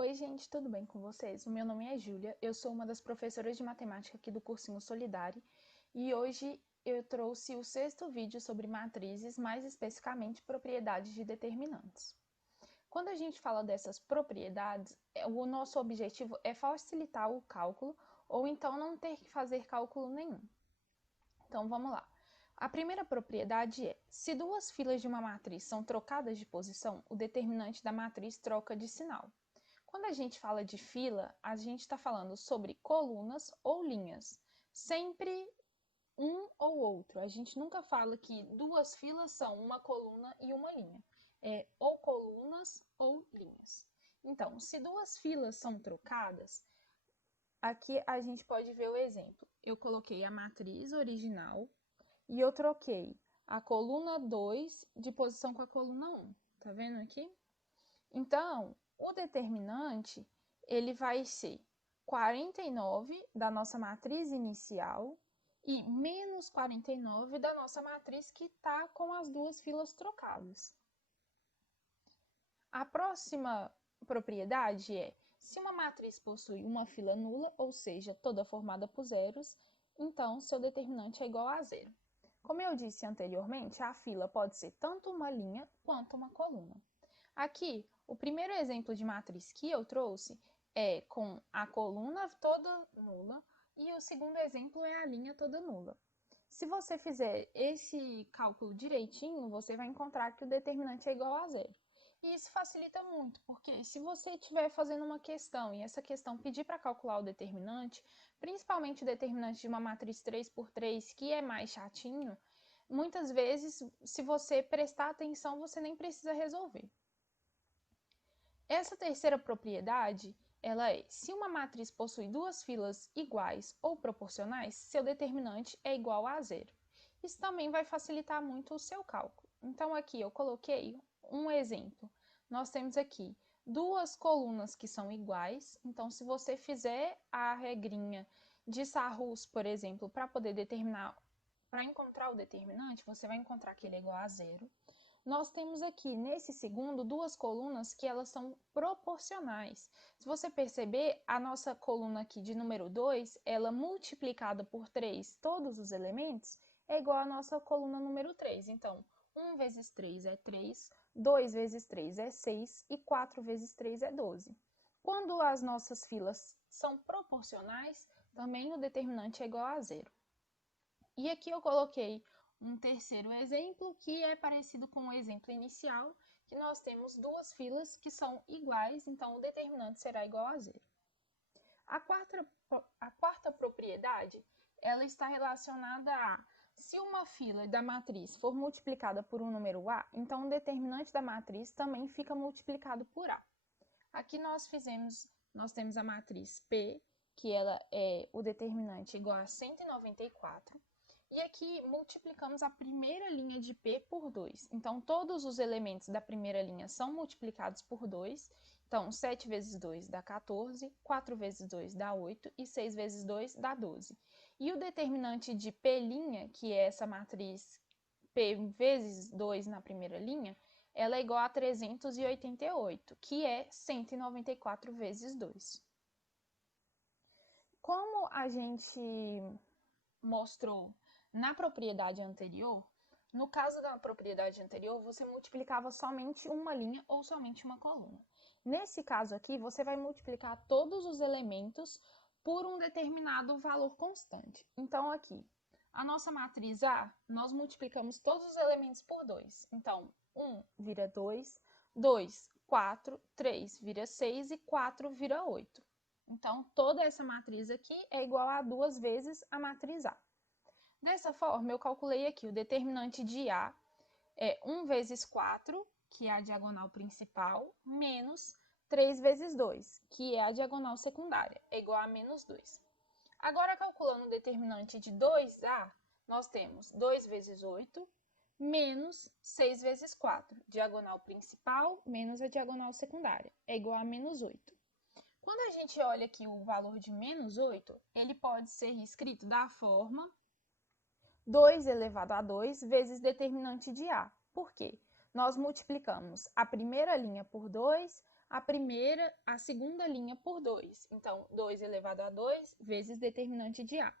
Oi, gente, tudo bem com vocês? O meu nome é Júlia, eu sou uma das professoras de matemática aqui do cursinho Solidari e hoje eu trouxe o sexto vídeo sobre matrizes, mais especificamente propriedades de determinantes. Quando a gente fala dessas propriedades, o nosso objetivo é facilitar o cálculo ou então não ter que fazer cálculo nenhum. Então vamos lá. A primeira propriedade é: se duas filas de uma matriz são trocadas de posição, o determinante da matriz troca de sinal. Quando a gente fala de fila, a gente está falando sobre colunas ou linhas. Sempre um ou outro. A gente nunca fala que duas filas são uma coluna e uma linha. É ou colunas ou linhas. Então, se duas filas são trocadas, aqui a gente pode ver o exemplo. Eu coloquei a matriz original e eu troquei a coluna 2 de posição com a coluna 1. Tá vendo aqui? Então, o determinante, ele vai ser 49 da nossa matriz inicial e menos 49 da nossa matriz que está com as duas filas trocadas. A próxima propriedade é: se uma matriz possui uma fila nula, ou seja, toda formada por zeros, então seu determinante é igual a zero. Como eu disse anteriormente, a fila pode ser tanto uma linha quanto uma coluna. Aqui, o primeiro exemplo de matriz que eu trouxe é com a coluna toda nula e o segundo exemplo é a linha toda nula. Se você fizer esse cálculo direitinho, você vai encontrar que o determinante é igual a zero. E isso facilita muito, porque se você estiver fazendo uma questão e essa questão pedir para calcular o determinante, principalmente o determinante de uma matriz 3 por 3, que é mais chatinho, muitas vezes, se você prestar atenção, você nem precisa resolver. Essa terceira propriedade, ela é: se uma matriz possui duas filas iguais ou proporcionais, seu determinante é igual a zero. Isso também vai facilitar muito o seu cálculo. Então, aqui eu coloquei um exemplo. Nós temos aqui duas colunas que são iguais. Então, se você fizer a regrinha de Sarrus, por exemplo, para poder para encontrar o determinante, você vai encontrar que ele é igual a zero. Nós temos aqui, nesse segundo, duas colunas que elas são proporcionais. Se você perceber, a nossa coluna aqui de número 2, ela multiplicada por 3, todos os elementos, é igual à nossa coluna número 3. Então, 1 vezes 3 é 3, 2 vezes 3 é 6 e 4 vezes 3 é 12. Quando as nossas filas são proporcionais, também o determinante é igual a zero. E aqui eu coloquei um terceiro exemplo que é parecido com o exemplo inicial, que nós temos duas filas que são iguais, então o determinante será igual a zero. A quarta propriedade, ela está relacionada a: se uma fila da matriz for multiplicada por um número A, então o determinante da matriz também fica multiplicado por A. Aqui nós temos a matriz P, que ela é o determinante igual a 194. E aqui multiplicamos a primeira linha de P por 2. Então, todos os elementos da primeira linha são multiplicados por 2. Então, 7 vezes 2 dá 14, 4 vezes 2 dá 8 e 6 vezes 2 dá 12. E o determinante de P', que é essa matriz P vezes 2 na primeira linha, ela é igual a 388, que é 194 vezes 2. Como a gente mostrou na propriedade anterior, no caso da propriedade anterior, você multiplicava somente uma linha ou somente uma coluna. Nesse caso aqui, você vai multiplicar todos os elementos por um determinado valor constante. Então, aqui, a nossa matriz A, nós multiplicamos todos os elementos por 2. Então, 1 vira 2, 2, 4, 3 vira 6 e 4 vira 8. Então, toda essa matriz aqui é igual a 2 vezes a matriz A. Dessa forma, eu calculei aqui o determinante de A é 1 vezes 4, que é a diagonal principal, menos 3 vezes 2, que é a diagonal secundária, é igual a menos 2. Agora, calculando o determinante de 2A, nós temos 2 vezes 8, menos 6 vezes 4, diagonal principal menos a diagonal secundária, é igual a menos 8. Quando a gente olha aqui o valor de menos 8, ele pode ser escrito da forma 2 elevado a 2 vezes determinante de A. Por quê? Nós multiplicamos a primeira linha por 2, a segunda linha por 2. Então, 2 elevado a 2 vezes determinante de A.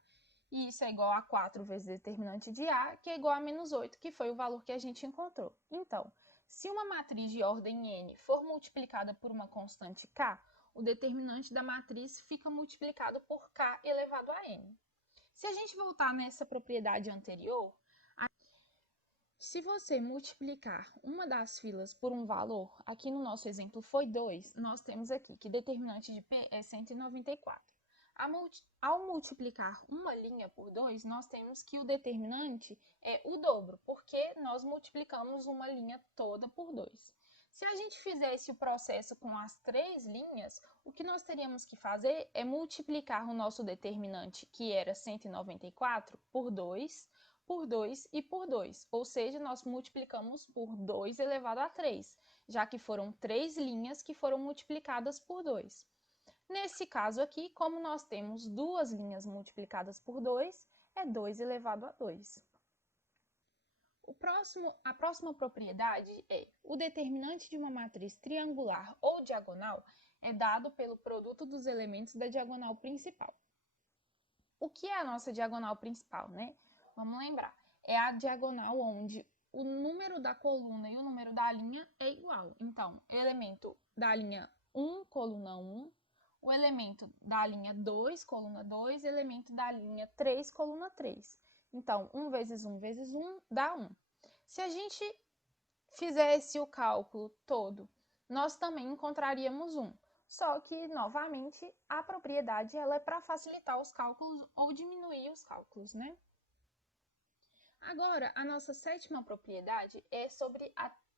E isso é igual a 4 vezes determinante de A, que é igual a menos 8, que foi o valor que a gente encontrou. Então, se uma matriz de ordem n for multiplicada por uma constante k, o determinante da matriz fica multiplicado por k elevado a n. Se a gente voltar nessa propriedade anterior, se você multiplicar uma das filas por um valor, aqui no nosso exemplo foi 2, nós temos aqui que determinante de P é 194. Ao multiplicar uma linha por 2, nós temos que o determinante é o dobro, porque nós multiplicamos uma linha toda por 2. Se a gente fizesse o processo com as 3 linhas, o que nós teríamos que fazer é multiplicar o nosso determinante, que era 194, por 2 e por 2, ou seja, nós multiplicamos por 2 elevado a 3, já que foram 3 linhas que foram multiplicadas por 2. Nesse caso aqui, como nós temos duas linhas multiplicadas por 2, é 2 elevado a 2. A próxima propriedade é o determinante de uma matriz triangular ou diagonal é dado pelo produto dos elementos da diagonal principal. O que é a nossa diagonal principal, né? Vamos lembrar, é a diagonal onde o número da coluna e o número da linha é igual. Então, elemento da linha 1, coluna 1, o elemento da linha 2, coluna 2, elemento da linha 3, coluna 3. Então, 1 vezes 1 vezes 1 dá 1. Se a gente fizesse o cálculo todo, nós também encontraríamos 1. Só que, novamente, a propriedade ela é para facilitar os cálculos ou diminuir os cálculos, né? Agora, a nossa sétima propriedade é sobre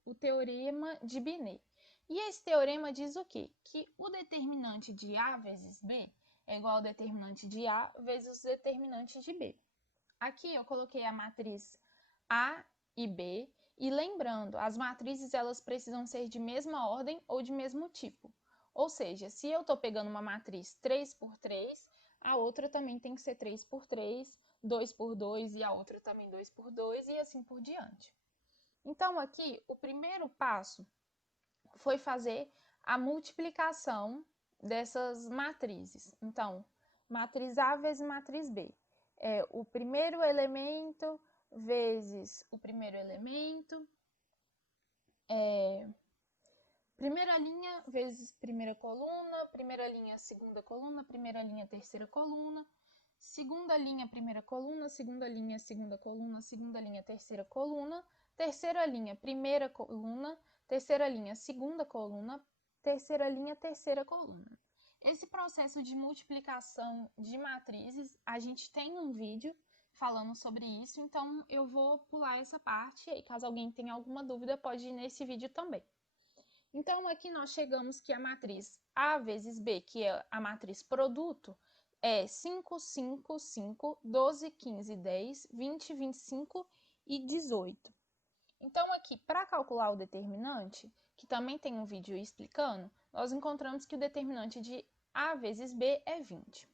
o teorema de Binet. E esse teorema diz o quê? Que o determinante de A vezes B é igual ao determinante de A vezes o determinante de B. Aqui eu coloquei a matriz A e B, e lembrando, as matrizes elas precisam ser de mesma ordem ou de mesmo tipo. Ou seja, se eu estou pegando uma matriz 3 por 3, a outra também tem que ser 3 por 3, 2 por 2 e a outra também 2 por 2 e assim por diante. Então, aqui, o primeiro passo foi fazer a multiplicação dessas matrizes. Então, matriz A vezes matriz B. É o primeiro elemento vezes o primeiro elemento, primeira linha vezes primeira linha segunda coluna, primeira linha terceira coluna, segunda linha primeira coluna, segunda linha segunda coluna, segunda linha terceira coluna, terceira linha primeira coluna, terceira linha segunda coluna, terceira linha terceira coluna. Esse processo de multiplicação de matrizes, a gente tem um vídeo falando sobre isso, então eu vou pular essa parte e caso alguém tenha alguma dúvida pode ir nesse vídeo também. Então aqui nós chegamos que a matriz A vezes B, que é a matriz produto, é 5, 5, 5, 12, 15, 10, 20, 25 e 18. Então aqui, para calcular o determinante, que também tem um vídeo explicando, nós encontramos que o determinante de A vezes B é 20.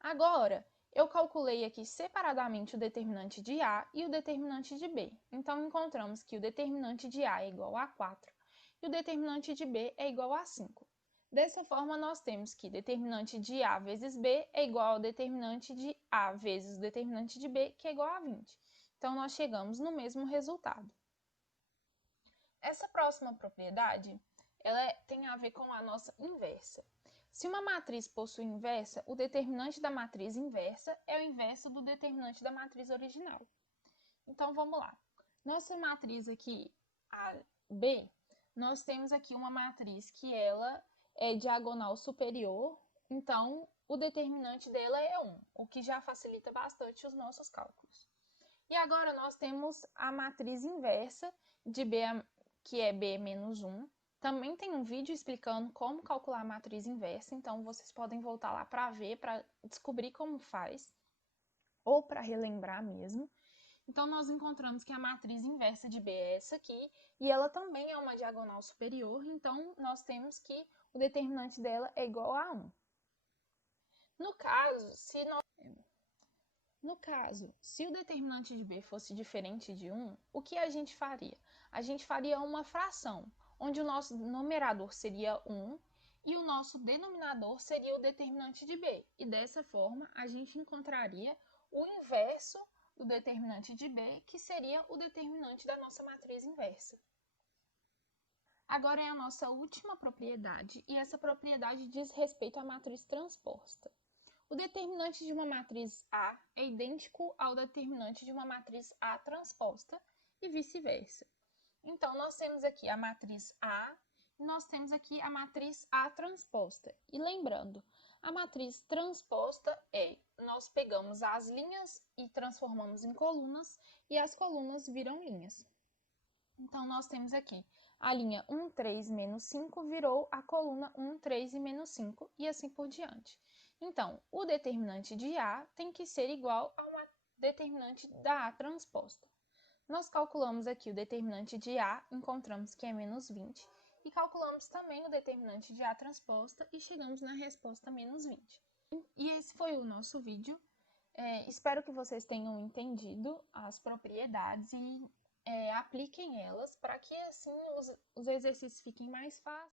Agora, eu calculei aqui separadamente o determinante de A e o determinante de B. Então, encontramos que o determinante de A é igual a 4 e o determinante de B é igual a 5. Dessa forma, nós temos que determinante de A vezes B é igual ao determinante de A vezes o determinante de B, que é igual a 20. Então, nós chegamos no mesmo resultado. Essa próxima propriedade, ela tem a ver com a nossa inversa. Se uma matriz possui inversa, o determinante da matriz inversa é o inverso do determinante da matriz original. Então, vamos lá. Nossa matriz aqui, AB, nós temos aqui uma matriz que ela é diagonal superior, então o determinante dela é 1, o que já facilita bastante os nossos cálculos. E agora nós temos a matriz inversa de B, que é B menos 1. Também tem um vídeo explicando como calcular a matriz inversa, então vocês podem voltar lá para ver, para descobrir como faz, ou para relembrar mesmo. Então, nós encontramos que a matriz inversa de B é essa aqui, e ela também é uma diagonal superior, então nós temos que o determinante dela é igual a 1. No caso, se o determinante de B fosse diferente de 1, o que a gente faria? A gente faria uma fração, onde o nosso numerador seria 1 e o nosso denominador seria o determinante de B. E dessa forma, a gente encontraria o inverso do determinante de B, que seria o determinante da nossa matriz inversa. Agora é a nossa última propriedade, e essa propriedade diz respeito à matriz transposta. O determinante de uma matriz A é idêntico ao determinante de uma matriz A transposta e vice-versa. Então, nós temos aqui a matriz A e nós temos aqui a matriz A transposta. E lembrando, a matriz transposta nós pegamos as linhas e transformamos em colunas, e as colunas viram linhas. Então, nós temos aqui a linha 1, 3, menos 5 virou a coluna 1, 3 e menos 5, e assim por diante. Então, o determinante de A tem que ser igual ao determinante da A transposta. Nós calculamos aqui o determinante de A, encontramos que é menos 20, e calculamos também o determinante de A transposta e chegamos na resposta menos 20. E esse foi o nosso vídeo. Espero que vocês tenham entendido as propriedades e apliquem elas para que assim os exercícios fiquem mais fáceis.